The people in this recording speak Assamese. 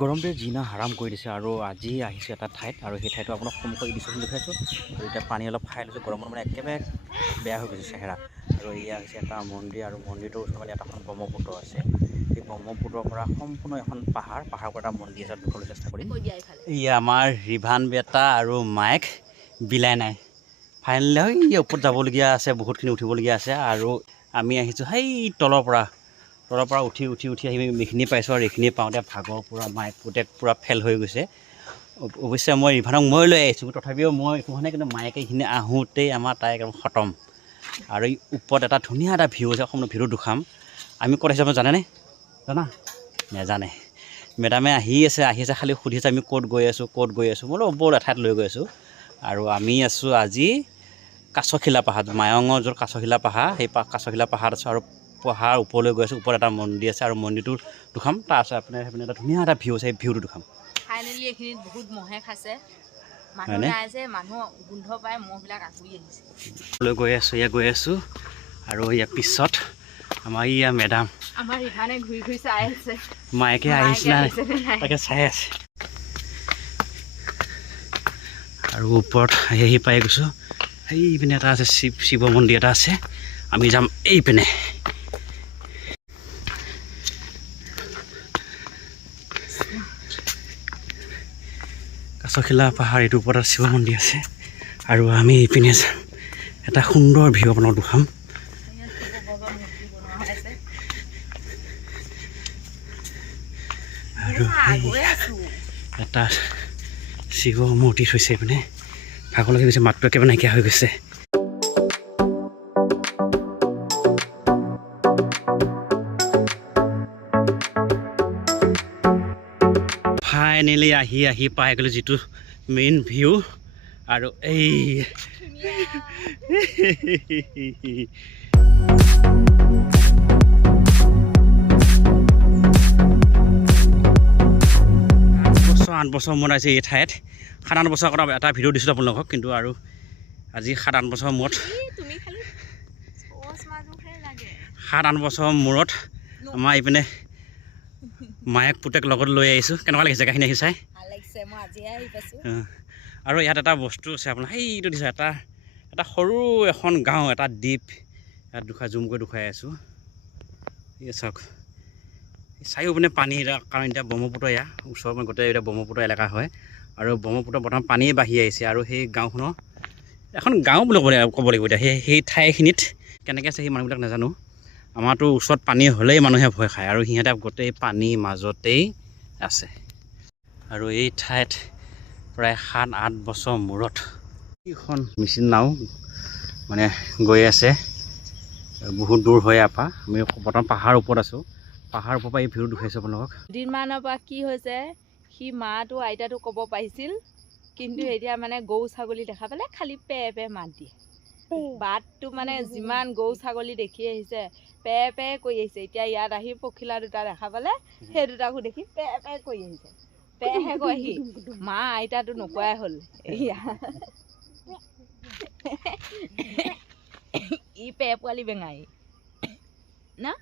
গৰমটোৱে জিনা হাৰাম কৰি দিছে আৰু আজি আহিছোঁ এটা ঠাইত আৰু সেই ঠাইটো আপোনাক সন্মুখত দৃশ্যটো দেখুৱাইছোঁ আৰু এতিয়া পানী অলপ খাই লৈছোঁ গৰমত মানে একেবাৰে বেয়া হৈ গৈছে চেহেৰা আৰু এয়া হৈছে এটা মন্দিৰ আৰু মন্দিৰটোৰ ওচৰত এখন ব্ৰহ্মপুত্ৰ আছে সেই ব্ৰহ্মপুত্ৰৰ পৰা সম্পূৰ্ণ এখন পাহাৰৰ পৰা এটা মন্দিৰ আছে দেখুৱাবলৈ চেষ্টা কৰিম এয়া আমাৰ ৰিভান বেটা আৰু মাইক বিলাই নাই ফাইনেলি ওপৰত যাবলগীয়া আছে বহুতখিনি উঠিবলগীয়া আছে আৰু আমি আহিছোঁ সেই তলৰ পৰা উঠি আহি এইখিনি পাইছোঁ আৰু এইখিনি পাওঁতে ভাগৰ পূৰা মাইক পুতেক পূৰা ফেল হৈ গৈছে অৱশ্যে মই ৰিভানক মই লৈ আহিছোঁ তথাপিও মই একো হোৱা নাই কিন্তু মাইকে এইখিনি আহোঁতেই আমাৰ তাই একদম খতম আৰু এই ওপৰত এটা ধুনীয়া এটা ভিউ আছে অসমত ভিউটো দুখাম আমি ক'ত আহিছোঁ জানেনে নেজানে মেডামে আহি আছে খালি সুধি আছে আমি ক'ত গৈ আছোঁ মই বোলো ব'ল এঠাইত লৈ গৈ আছোঁ আৰু আমি আছোঁ আজি কাছখিলা পাহাৰ মায়ঙৰ য'ত কাছখিলা পাহাৰ সেই কাছখিলা পাহাৰত আছোঁ আৰু পাহাৰ ওপৰলৈ গৈ আছোঁ ওপৰত এটা মন্দিৰ আছে আৰু মন্দিৰটো দুখাম তাৰপিছত আপোনাৰ সেইপিনে এটা ধুনীয়া এটা ভিউ আছে সেই ভিউটো দুখাম ফাইনেলি এইখিনিত বহুত মহে খাইছে মানুহ নাই যে মানুহ গোন্ধ পাই মহবিলাক আগুৰি আহিছে গৈ আছোঁ আৰু ইয়াৰ পিছত আমাৰ ইয়া মেডাম আমাৰ ৰিভানে ঘূৰি চাই আছে মাইকে আহিছে নাই তাকে চাই আছে আৰু ওপৰত আহি পাই গৈছোঁ এইপিনে এটা আছে শিৱ মন্দিৰ এটা আছে আমি যাম এইপিনে কাছখিলা পাহাৰ এইটোৰ ওপৰত শিৱ মন্দিৰ আছে আৰু আমি এইপিনে যাম এটা সুন্দৰ ভিউ আপোনাক দেখাম আৰু এটা শিৱ মূৰ্তি থৈছে এইপিনে ভাগৰ লাগি গৈছে মাতটো একেবাৰে নাইকিয়া হৈ গৈছে ফাইনেলি আহি পাই গ'লো যিটো মেইন ভিউ আৰু এই 8 বছৰ মূৰত আহিছে এই ঠাইত 7-8 বছৰ আগত এটা ভিডিঅ' দিছিলোঁ আপোনালোকক কিন্তু আৰু আজি 7-8 বছৰ মূৰত 7-8 বছৰ মূৰত আমাৰ এইপিনে মায়েক পুতেক লগত লৈ আহিছোঁ কেনেকুৱা লাগিছে জেগাখিনি আহি চাই আৰু ইয়াত এটা বস্তু আছে আপোনাৰ সেইটো দিছে এটা সৰু এখন গাঁও এটা দ্বীপ ইয়াত জুম কৰি দেখুৱাই আছোঁ এই চাওক চাৰিওপিনে পানী কাৰণ এতিয়া ব্ৰহ্মপুত্ৰ ওচৰত গোটেই এতিয়া ব্ৰহ্মপুত্ৰ এলেকা হয় আৰু ব্ৰহ্মপুত্ৰ বৰ্তমান পানী বাঢ়ি আহিছে আৰু সেই গাঁওখনৰ এখন গাঁও বুলি ক'ব লাগিব এতিয়া সেই ঠাইখিনিত কেনেকৈ আছে সেই মানুহবিলাক নাজানো আমাৰতো ওচৰত পানী হ'লেই মানুহে ভয় খায় আৰু সিহঁতে গোটেই পানীৰ মাজতেই আছে আৰু এই ঠাইত প্ৰায় 7-8 বছৰ মূৰত এইখন মেচিন নাও মানে গৈ আছে বহুত দূৰ হয় ইয়াৰপৰা আমি বৰ্তমান পাহাৰৰ ওপৰত আছোঁ পাহাৰৰ ওপৰৰ পৰা এই ভিউ দেখুৱাইছোঁ আপোনালোকক দুদিনমানৰ পৰা কি হৈছে সি মাটো আইতাটো ক'ব পাৰিছিল কিন্তু এতিয়া মানে গৰু ছাগলী দেখা পালে খালি পে মাত দিয়ে বাটটো মানে যিমান গৰু ছাগলী দেখি আহিছে পে কৰি আহিছে এতিয়া ইয়াত আহি পখিলা দুটা দেখা পালে সেই দুটাকো দেখি পে কৰি আহিছে পেহে কৈ আহি মা আইতাটো নোকোৱাই হ'ল এয়া ই পে পোৱালি বেঙাই না